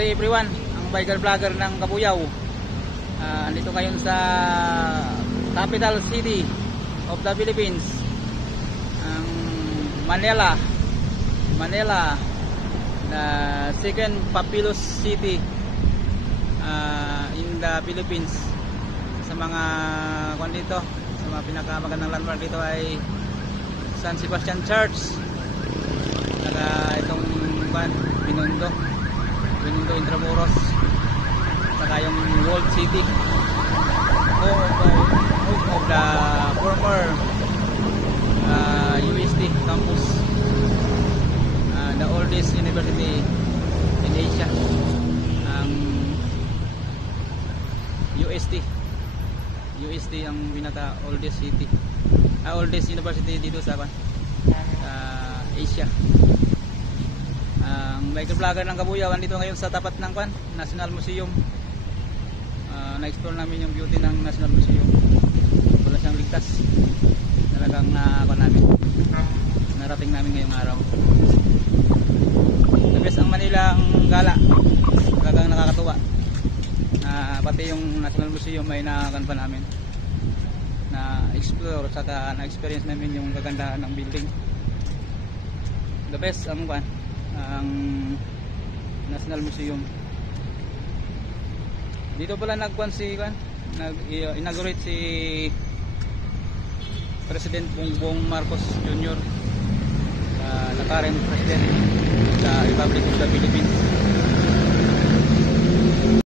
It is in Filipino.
day everyone, ang biker vlogger ng Kabuyao. Andito ngayon sa capital city of the Philippines, ang Manila, the second populous city in the Philippines. Sa mga kwan dito, sa mga pinakamagandang landmark dito ay San Sebastian Church, saka itong Binondo Intramuros, saka yung World City, home of the former UST campus, the oldest university in Asia, ang UST ang pinaka oldest city, oldest university dito sa Asia. Ang biker vlogger ng Kabuyao andito ngayon sa tapat ng National Museum. Na-explore namin yung beauty ng National Museum. Wala siyang ligtas. Talagang narating namin ngayong araw. The best ang Manila ang gala. Talagang nakakatuwa. Pati yung National Museum ay nakakan pa namin. Na-explore saka na-experience namin yung kagandahan ng building. The best ang National Museum. Dito pala nag-inaugurate si President Bongbong Marcos Jr., the current President of the Republic of the Philippines.